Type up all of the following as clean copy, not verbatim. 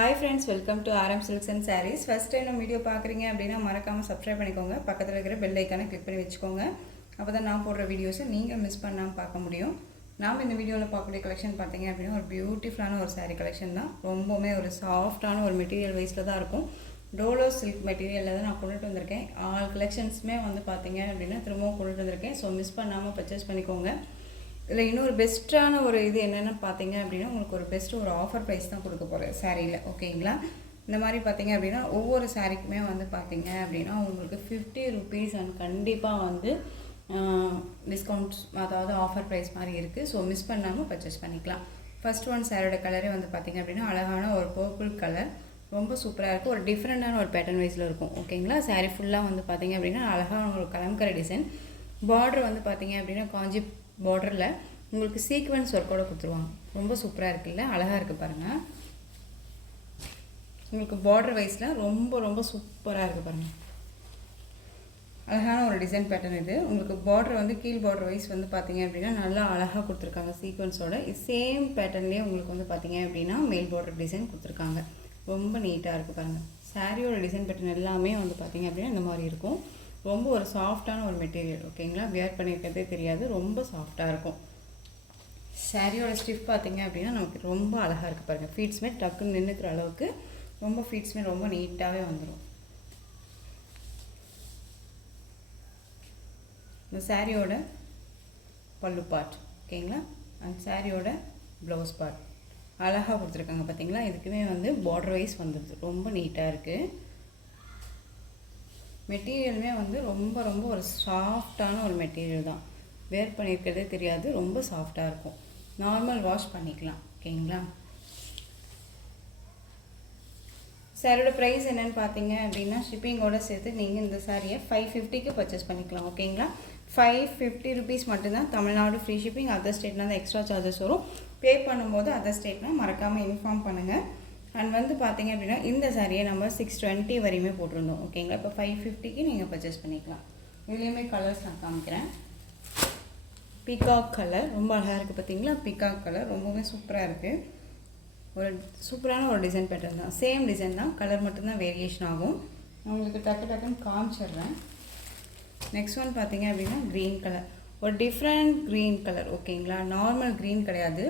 Hi friends, welcome to RM Silks and Sarees. First time நம்ம video பார்க்குறீங்க அப்படின்னா மறக்காமல் சப்ஸ்கிரைப் பண்ணிக்கோங்க. பக்கத்தில் இருக்கிற பெல் ஐக்கானை கிளிக் பண்ணி வச்சுக்கோங்க. அப்போ தான் நான் போடுற வீடியோஸை நீங்கள் மிஸ் பண்ணாமல் பார்க்க முடியும். நாம் இந்த வீடியோவில் பார்க்கக்கூடிய கலெக்ஷன் பார்த்தீங்க அப்படின்னா ஒரு பியூட்டிஃபுல்லான ஒரு saree கலெக்ஷன் தான். ரொம்பவுமே ஒரு சாஃப்டான ஒரு மெட்டீரியல் வைஸில் தான் இருக்கும். டோலோ சில்க் மெட்டீரியலில் தான் நான் கொண்டுட்டு வந்திருக்கேன். ஆல் கலெக்ஷன்ஸுமே வந்து பார்த்தீங்க அப்படின்னா திரும்பவும் கொண்டுட்டு வந்திருக்கேன். ஸோ மிஸ் பண்ணாமல் பர்ச்சேஸ் பண்ணிக்கோங்க. இதில் இன்னொரு பெஸ்ட்டான ஒரு இது என்னென்னு பார்த்தீங்க அப்படின்னா உங்களுக்கு ஒரு பெஸ்ட்டு ஒரு ஆஃபர் ப்ரைஸ் தான் கொடுக்க போகிறேன் சாரியில். ஓகேங்களா? இந்த மாதிரி பார்த்தீங்க அப்படின்னா ஒவ்வொரு சாரிக்குமே வந்து பார்த்தீங்க அப்படின்னா உங்களுக்கு 50 rupees அண்ட் கண்டிப்பாக வந்து டிஸ்கவுண்ட்ஸ், அதாவது ஆஃபர் ப்ரைஸ் மாதிரி இருக்குது. ஸோ மிஸ் பண்ணாமல் பர்ச்சேஸ் பண்ணிக்கலாம். ஃபர்ஸ்ட் ஒன் சாரியோட கலரே வந்து பார்த்தீங்க அப்படின்னா அழகான ஒரு பர்பிள் கலர், ரொம்ப சூப்பராக இருக்குது. ஒரு டிஃப்ரெண்ட்டான ஒரு பேட்டர்ன் வைஸில் இருக்கும். ஓகேங்களா? சாரீ ஃபுல்லாக வந்து பார்த்தீங்க அப்படின்னா அழகான ஒரு கலம்கரை டிசைன். பார்டர் வந்து பார்த்தீங்க அப்படின்னா காஞ்சி பார்டரில் உங்களுக்கு சீக்வன்ஸ் ஒர்க்கோடு கொடுத்துருவாங்க. ரொம்ப சூப்பராக இருக்குல்ல, அழகாக இருக்குது பாருங்கள். உங்களுக்கு பார்டர் வைஸில் ரொம்ப சூப்பராக இருக்குது பாருங்கள். அழகான ஒரு டிசைன் பேட்டர்ன் இது. உங்களுக்கு பார்டர் வந்து கீழ் பார்டர் வைஸ் வந்து பார்த்தீங்க அப்படின்னா நல்லா அழகாக கொடுத்துருக்காங்க சீக்வன்ஸோட. சேம் பேட்டர்ன்லேயே உங்களுக்கு வந்து பார்த்தீங்க அப்படின்னா மேல் பார்டர் டிசைன் கொடுத்துருக்காங்க. ரொம்ப நீட்டாக இருக்குது பாருங்கள். சாரியோட டிசைன் பேட்டர்ன் எல்லாமே வந்து பார்த்தீங்க அப்படின்னா இந்த மாதிரி இருக்கும். ரொம்ப ஒரு சாஃப்டான ஒரு மெட்டீரியல். ஓகேங்களா? வியர் பண்ணியிருக்கிறதே தெரியாது, ரொம்ப சாஃப்டாக இருக்கும். சாரியோட ஸ்டிஃப் பார்த்தீங்க அப்படின்னா நமக்கு ரொம்ப அழகாக இருக்குது பாருங்கள். ஃபீட்ஸ்மே டக்குன்னு நின்றுக்கிற அளவுக்கு ரொம்ப ஃபீட்ஸ்மே ரொம்ப நீட்டாகவே வந்துடும். இந்த சாரியோட பல்லு பார்ட், ஓகேங்களா, அந்த சாரியோட ப்ளவுஸ் பார்ட் அழகாக கொடுத்துருக்காங்க பார்த்தீங்களா. இதுக்குமே வந்து பார்டர் வைஸ் வந்துடுது. ரொம்ப நீட்டாக இருக்குது. மெட்டீரியலுமே வந்து ரொம்ப ஒரு சாஃப்டான ஒரு மெட்டீரியல் தான். வேர் பண்ணியிருக்கிறதே தெரியாது, ரொம்ப சாஃப்டாக இருக்கும். நார்மல் வாஷ் பண்ணிக்கலாம். ஓகேங்களா? சாரியோட ப்ரைஸ் என்னென்னு பார்த்தீங்க அப்படின்னா ஷிப்பிங்கோடு சேர்த்து நீங்கள் இந்த சாரியை 550க்கு பர்ச்சேஸ் பண்ணிக்கலாம். ஓகேங்களா? 550 rupees மட்டும்தான். Tamil Nadu free shipping. அதர் ஸ்டேட்னா தான் எக்ஸ்ட்ரா சார்ஜஸ் வரும். பே பண்ணும்போது அதர் ஸ்டேட்னா மறக்காமல் இன்ஃபார்ம் பண்ணுங்கள். அண்ட் வந்து பார்த்தீங்க அப்படின்னா இந்த சாரியை நம்ம 620 வரையுமே போட்டிருந்தோம். ஓகேங்களா? இப்போ 550க்கு நீங்கள் பர்ச்சேஸ் பண்ணிக்கலாம். இதுலேயுமே கலர்ஸ் நான் காமிக்கிறேன். பீகாக் கலர் ரொம்ப அழகாக இருக்குது பார்த்தீங்களா. பீகாக் கலர் ரொம்பவே சூப்பராக இருக்குது. ஒரு சூப்பரான ஒரு டிசைன் பேட்டர்ன் தான். சேம் டிசைன் தான், கலர் மட்டும்தான் வேரியேஷன் ஆகும். நான் உங்களுக்கு டக்குன்னு காமிச்சிடுறேன். நெக்ஸ்ட் ஒன் பார்த்தீங்க அப்படின்னா க்ரீன் கலர், ஒரு டிஃப்ரெண்ட் க்ரீன் கலர். ஓகேங்களா? நார்மல் க்ரீன் கிடையாது,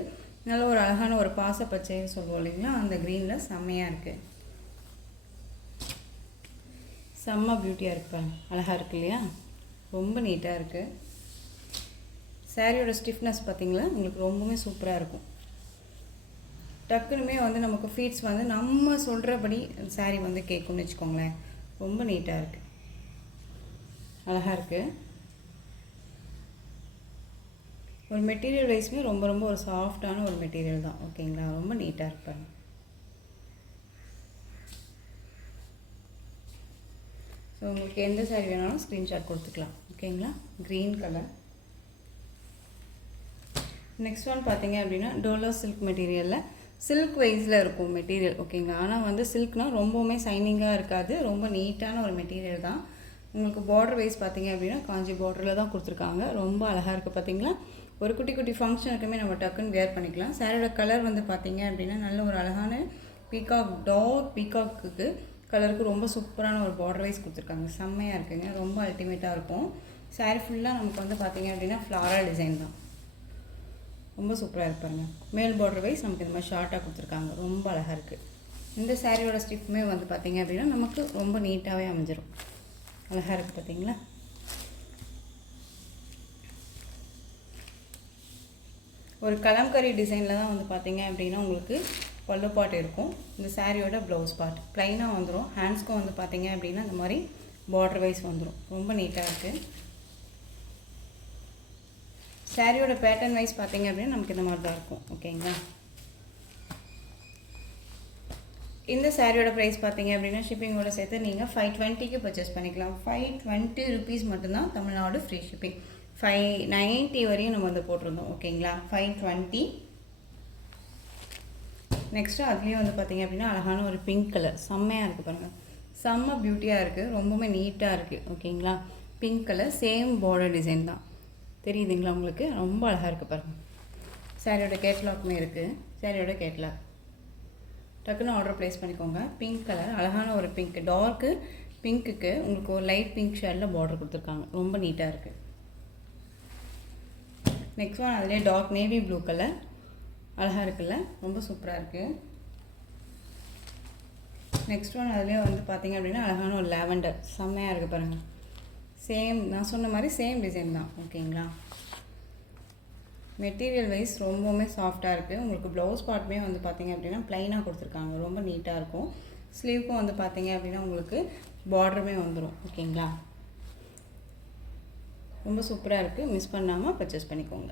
நல்ல ஒரு அழகான ஒரு பாச பச்சைன்னு சொல்லுவோம் இல்லைங்களா, அந்த க்ரீனில் செம்மையாக இருக்குது. செம்ம பியூட்டியாக இருப்பாங்க, அழகாக இருக்குது இல்லையா? ரொம்ப நீட்டாக இருக்குது. சாரியோட ஸ்டிஃப்னஸ் பார்த்திங்களா, உங்களுக்கு ரொம்பவே சூப்பராக இருக்கும். டக்குனுமே வந்து நமக்கு ஃபீட்ஸ் வந்து நம்ம சொல்கிறபடி சாரீ வந்து கேட்கும்னு வச்சுக்கோங்களேன். ரொம்ப நீட்டாக இருக்குது, அழகாக இருக்குது. ஒரு மெட்டீரியல் வைஸ்மே ரொம்ப ஒரு சாஃப்டான ஒரு மெட்டீரியல் தான். ஓகேங்களா? ரொம்ப நீட்டாக இருப்பாங்க. ஸோ உங்களுக்கு எந்த சாரீ வேணாலும் ஸ்க்ரீன்ஷாட் கொடுத்துக்கலாம். ஓகேங்களா? Green colour. நெக்ஸ்ட் ஒன் பார்த்தீங்க அப்படின்னா டோலோ சில்க் மெட்டீரியலில் சில்க் வைஸில் இருக்கும் மெட்டீரியல். ஓகேங்களா? ஆனால் வந்து சில்க்னால் ரொம்பவுமே சைனிங்காக இருக்காது, ரொம்ப நீட்டான ஒரு மெட்டீரியல் தான். உங்களுக்கு பார்டர் வைஸ் பார்த்தீங்க அப்படின்னா காஞ்சி பார்டரில் தான் கொடுத்துருக்காங்க. ரொம்ப அழகாக இருக்குது பார்த்தீங்களா. ஒரு குட்டி ஃபங்க்ஷனுக்குமே நம்ம டக்குன்னு வேர் பண்ணிக்கலாம். சாரியோட கலர் வந்து பார்த்தீங்க அப்படின்னா நல்ல ஒரு அழகான பீகாக், டார்க் பீகாக்கு கலருக்கு ரொம்ப சூப்பரான ஒரு பார்டர் வைஸ் கொடுத்துருக்காங்க. செம்மையாக இருக்குங்க, ரொம்ப அல்டிமேட்டாக இருக்கும். சாரி ஃபுல்லாக நமக்கு வந்து பார்த்தீங்க அப்படின்னா ஃப்ளாரல் டிசைன் தான். ரொம்ப சூப்பராக இருப்பாங்க. மேல் பார்டர் வைஸ் நமக்கு இந்த மாதிரி ஷார்ட்டாக கொடுத்துருக்காங்க. ரொம்ப அழகாக இருக்குது. இந்த சாரியோட ஸ்டிஃப்மே வந்து பார்த்தீங்க அப்படின்னா நமக்கு ரொம்ப நீட்டாகவே அமைஞ்சிடும். அழகாக இருக்குது பார்த்தீங்களா. ஒரு கலம்கரி டிசைனில் தான் வந்து பார்த்தீங்க அப்படின்னா உங்களுக்கு பல்லு பார்ட் இருக்கும். இந்த சாரியோட ப்ளவுஸ் பார்ட் ப்ளைனாக வந்துடும். ஹேண்ட்ஸ்க்கும் வந்து பார்த்தீங்க அப்படின்னா இந்த மாதிரி பார்டர் வைஸ் வந்துடும். ரொம்ப நீட்டாக இருக்குது. சாரியோட பேட்டர்ன் வைஸ் பார்த்தீங்க அப்படின்னா நமக்கு இந்த மாதிரி தான் இருக்கும். ஓகேங்களா? இந்த சாரியோட ப்ரைஸ் பார்த்தீங்க அப்படின்னா ஷிப்பிங்கோட சேர்த்து நீங்கள் 520க்கு பர்ச்சேஸ் பண்ணிக்கலாம். 520 rupees மட்டும்தான். Tamil Nadu free shipping. 590 வரையும் நம்ம வந்து போட்டிருந்தோம். ஓகேங்களா? 520. நெக்ஸ்ட்டு அதுலேயும் வந்து பார்த்தீங்க அப்படின்னா அழகான ஒரு பிங்க் கலர் செம்மையாக இருக்குது பாருங்கள். செம்ம பியூட்டியாக இருக்குது, ரொம்பவுமே நீட்டாக இருக்குது. ஓகேங்களா? Pink colour, same border design தான். தெரியுதுங்களா உங்களுக்கு? ரொம்ப அழகாக இருக்குது பாருங்கள். சாரியோட கேட்லாக்குமே இருக்குது. சாரியோட கேட்லாக் டக்குன்னு ஆர்டர் ப்ளேஸ் பண்ணிக்கோங்க. பிங்க் கலர், அழகான ஒரு பிங்க், டார்க்கு பிங்க்குக்கு உங்களுக்கு ஒரு லைட் பிங்க் ஷேடில் பார்டர் கொடுத்துருக்காங்க. ரொம்ப நீட்டாக இருக்குது. நெக்ஸ்ட் ஒன் அதிலே டார்க் நேவி ப்ளூ கலர், அழகாக இருக்குல்ல, ரொம்ப சூப்பராக இருக்குது. நெக்ஸ்ட் ஒன் அதிலே வந்து பார்த்திங்க அப்படின்னா அழகான ஒரு லாவெண்டர், செம்மையாக இருக்குது பாருங்கள். சேம் நான் சொன்ன மாதிரி சேம் டிசைன் தான். ஓகேங்களா? மெட்டீரியல் வைஸ் ரொம்பவுமே சாஃப்டாக இருக்குது. உங்களுக்கு ப்ளவுஸ் பார்ட்டுமே வந்து பார்த்திங்க அப்படின்னா ப்ளைனாக கொடுத்துருக்காங்க. ரொம்ப நீட்டாக இருக்கும். ஸ்லீவ்க்கும் வந்து பார்த்திங்க அப்படின்னா உங்களுக்கு பார்டருமே வந்துடும். ஓகேங்களா? ரொம்ப சூப்பராக இருக்குது. மிஸ் பண்ணாமல் பர்ச்சேஸ் பண்ணிக்கோங்க.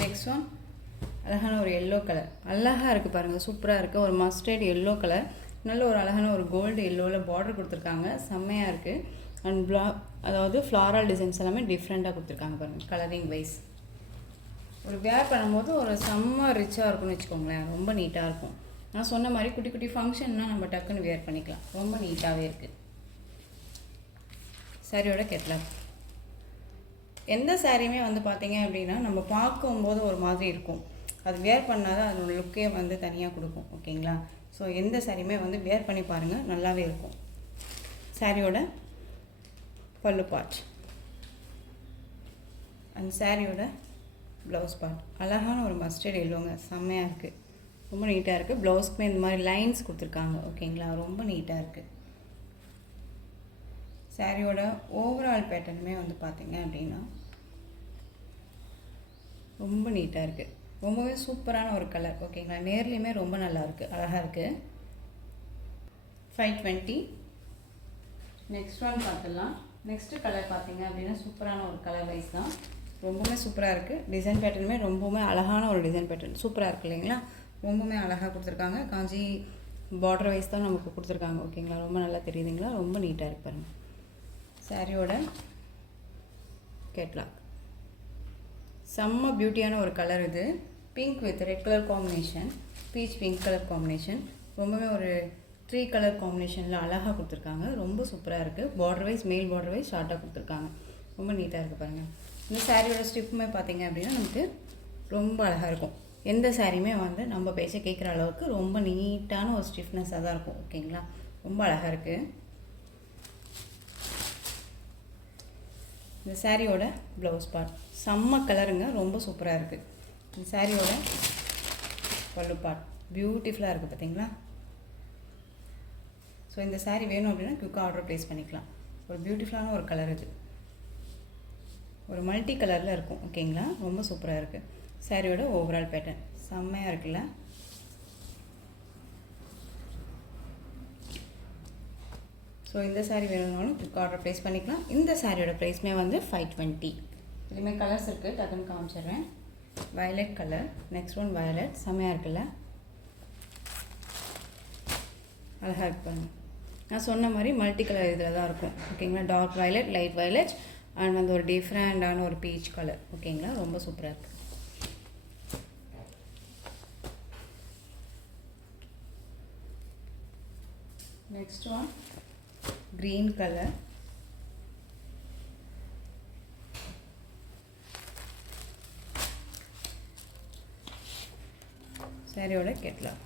நெக்ஸ்ட் ஒன் அழகான ஒரு எல்லோ கலர், அழகாக இருக்குது பாருங்கள், சூப்பராக இருக்குது. ஒரு மஸ்டர்ட் எல்லோ கலர், நல்ல ஒரு அழகான ஒரு கோல்டு எல்லோவில் பார்டர் கொடுத்துருக்காங்க. செம்மையாக இருக்குது. அண்ட் அதாவது ஃப்ளாரல் டிசைன்ஸ் எல்லாமே டிஃப்ரெண்ட்டாக கொடுத்துருக்காங்க பாருங்கள். கலரிங் வைஸ் ஒரு வேர் பண்ணும்போது ஒரு செம்ம ரிச்சாக இருக்கும்னு வச்சுக்கோங்களேன். ரொம்ப நீட்டாக இருக்கும். நான் சொன்ன மாதிரி குட்டி குட்டி ஃபங்க்ஷன்னா நம்ம டக்குன்னு வேர் பண்ணிக்கலாம். ரொம்ப நீட்டாகவே இருக்குது. சாரியோட கேட்லாக். எந்த சாரியுமே வந்து பார்த்திங்க அப்படின்னா நம்ம பார்க்கும்போது ஒரு மாதிரி இருக்கும். அது வேர் பண்ணால் தான் அதோட லுக்கே வந்து தனியாக கொடுக்கும். ஓகேங்களா? ஸோ எந்த சாரியுமே வந்து வேர் பண்ணி பாருங்கள், நல்லாவே இருக்கும். சாரியோட பல்லு பார்ட் அந்த சாரியோட ப்ளவுஸ் பார்ட் அழகான ஒரு மஸ்டர்ட் எல்லோங்க, செம்மையாக இருக்குது. ரொம்ப நீட்டாக இருக்குது. ப்ளவுஸ்க்குமே இந்த மாதிரி லைன்ஸ் கொடுத்துருக்காங்க. ஓகேங்களா? ரொம்ப நீட்டாக இருக்குது. சாரியோட ஓவரால் பேட்டர்னுமே வந்து பார்த்திங்க அப்படின்னா ரொம்ப நீட்டாக இருக்குது. ரொம்பவே சூப்பரான ஒரு கலர். ஓகேங்களா? நேர்லேயுமே ரொம்ப நல்லாயிருக்கு, அழகாக இருக்குது. 520. நெக்ஸ்ட் ஒன் பார்த்துடலாம். நெக்ஸ்ட்டு கலர் பார்த்திங்க அப்படின்னா சூப்பரான ஒரு கலர் வைஸ் தான். ரொம்பவுமே சூப்பராக இருக்குது. டிசைன் பேட்டர்னுமே ரொம்பவுமே அழகான ஒரு டிசைன் பேட்டர்ன், சூப்பராக இருக்குது இல்லைங்களா? ரொம்பவுமே அழகாக கொடுத்துருக்காங்க. காஞ்சி பார்டர் வைஸ் தான் நமக்கு கொடுத்துருக்காங்க. ஓகேங்களா? ரொம்ப நல்லா தெரியுதுங்களா? ரொம்ப நீட்டாக இருக்கு பாருங்கள். சாரியோட கேட்லாக் செம்ம பியூட்டியான ஒரு கலர். இது pink with red colour combination, beach pink colour combination, ரொம்பவே ஒரு 3 கலர் காம்பினேஷனில் அழகாக கொடுத்துருக்காங்க. ரொம்ப சூப்பராக இருக்குது. பார்டர் வைஸ் மேல் பார்டர் வைஸ் ஷார்ட்டாக கொடுத்துருக்காங்க. ரொம்ப நீட்டாக இருக்குது பாருங்கள். இந்த சாரியோட ஸ்டிப்புமே பார்த்திங்க அப்படின்னா நமக்கு ரொம்ப அழகாக இருக்கும். எந்த சாரியுமே வந்து நம்ம பேச கேட்குற அளவுக்கு ரொம்ப நீட்டான ஒரு ஸ்டிஃப்னஸாக தான் இருக்கும். ஓகேங்களா? ரொம்ப அழகாக இருக்குது. இந்த சாரியோட ப்ளவுஸ் பார்ட் செம்ம கலருங்க, ரொம்ப சூப்பராக இருக்குது. இந்த சாரியோட பல்லு பார்ட் பியூட்டிஃபுல்லாக இருக்குது பார்த்தீங்களா? ஸோ இந்த சாரீ வேணும் அப்படின்னா குயிக்காக ஆர்டர் ப்ளேஸ் பண்ணிக்கலாம். ஒரு பியூட்டிஃபுல்லான ஒரு கலர் இது, ஒரு மல்டி கலரில் இருக்கும். ஓகேங்களா? ரொம்ப சூப்பராக இருக்குது. சாரியோட ஓவரால் பேட்டர்ன் செம்மையாக இருக்குல்ல? ஸோ இந்த சாரீ வேணும்னாலும் குயிக்காக ஆர்டர் ப்ளேஸ் பண்ணிக்கலாம். இந்த சாரியோட ப்ரைஸ்மே வந்து 520. இதுலேயுமே கலர்ஸ் இருக்குது, டக்குன்னு காமிச்சிடுறேன். Violet colour, next one violet, செம்மையாக இருக்குல்ல? அழகாக இருக்கு பாருங்கள். நான் சொன்ன மாதிரி மல்டி கலர் இதில் தான் இருக்கும். ஓகேங்களா? Dark violet, light violet and வந்து ஒரு டிஃப்ரெண்டான ஒரு பீச் கலர். ஓகேங்களா? ரொம்ப சூப்பராக இருக்குது. நெக்ஸ்ட் ஒன் க்ரீன் கலர், சாரியோட catalogue.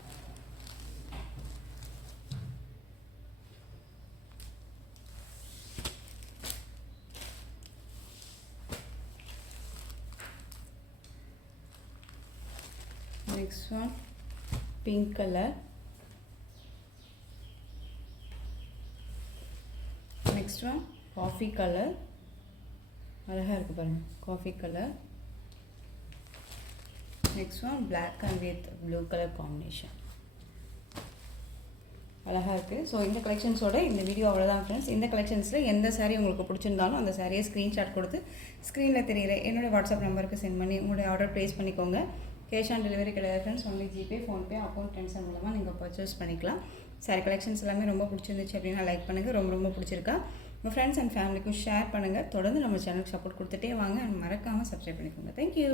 Next one pink color. Next one coffee color. அழகாக இருக்குது பாருங்கள், coffee color. Next one black and with blue color combination. அழகாக இருக்குது. ஸோ இந்த கலெக்ஷன்ஸோட இந்த வீடியோ அவ்வளோதான் ஃப்ரெண்ட்ஸ். இந்த கலெக்ஷன்ஸில் எந்த சாரீ உங்களுக்கு பிடிச்சிருந்தாலும் அந்த சாரியை ஸ்க்ரீன்ஷாட் கொடுத்து ஸ்க்ரீனில் தெரியுற என்னோடய வாட்ஸ்அப் நம்பருக்கு சென்ட் பண்ணி உங்களுடைய ஆர்டர் ப்ளேஸ் பண்ணிக்கோங்க. கேஷ் ஆன் டெலிவரி கிடையாது friends, only GPay, PhonePe, account transfer மூலமாக நீங்கள் பர்ச்சேஸ் பண்ணிக்கலாம். சாரி கலெக்ஷன்ஸ் எல்லாமே ரொம்ப பிடிச்சிருந்துச்சு அப்படின்னா லைக் பண்ணுங்கள். ரொம்ப ரொம்ப பிடிச்சிருக்கா உங்கள் ஃப்ரெண்ட்ஸ் அண்ட் ஃபேமிலிக்கும் ஷேர் பண்ணுங்கள். தொடர்ந்து நம்ம சேனலுக்கு சப்போர்ட் கொடுத்துட்டே வாங்க. மறக்காமல் சப்ஸ்கிரைப் பண்ணிக்கோங்க. தேங்க்யூ.